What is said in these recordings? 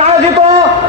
打耳机包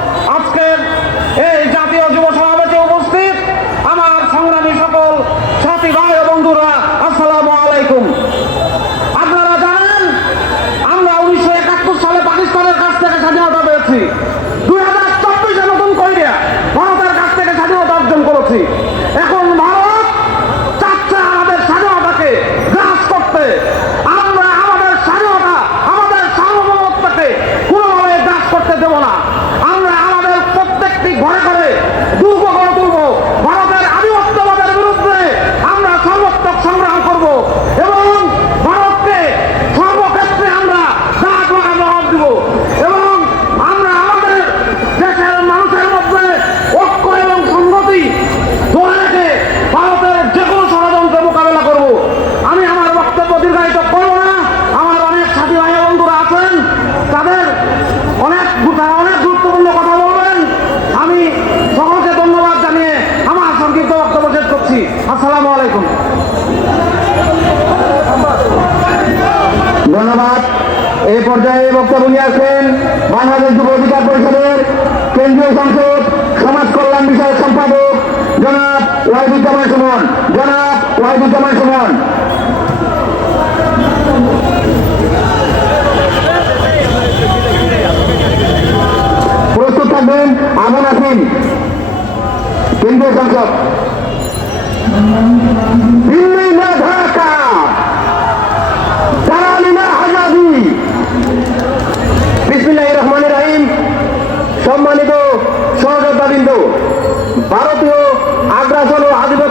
বক্তা উনি আছেন বাংলাদেশ যুব অধিকার পরিষদের কেন্দ্রীয় সংসদ সমাজ কল্যাণ বিষয়ক সম্পাদক জনাব ওয়াইদুজ্জামান সুমন। জনাব ওয়াইদুজ্জামান সুমন। প্রস্তুত থাকবেন আমন আসিন কেন্দ্রীয় সংসদ। হলো আধিপত্য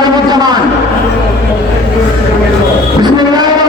আলিমুজ্জামান বিসমিল্লাহ।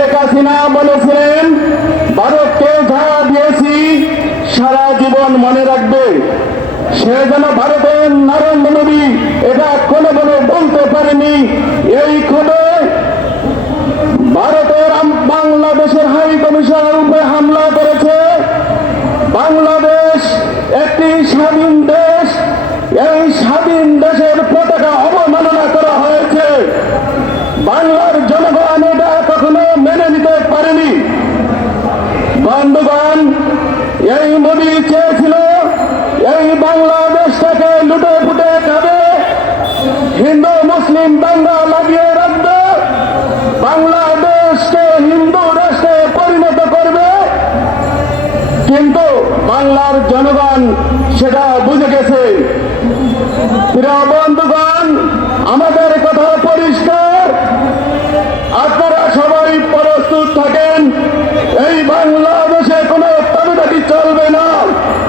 শেখ হাসিনা বলেছিলেন, ভারতকে যা দিয়েছি, সারা জীবন মনে রাখবে। সে যেন ভারতের নরেন্দ্র মোদী, এটা কোনো কোনো বলতে পারেনি। এই খবর ভারতের বাংলাদেশের হাই কমিশনার উপরে হামলা করেছে। বাংলাদেশ একটি স্বাধীন দেশ। এই স্বাধীন দেশের পতাকা নিতে পারেনি। বন্ধুগণ, এই মোদী চেয়েছিল এই বাংলাদেশটাকে লুটে ফুটে খাবে। হিন্দু, মুসলিম, দাঙ্গা লাগিয়ে রাখবে। বাংলাদেশকে হিন্দু রাষ্ট্রে পরিণত করবে। কিন্তু বাংলার জনগণ সেটা বুঝে গেছে। প্রিয় বন্ধুগণ, আমাদের কথা পরিষ্কার। আপনারা Oh!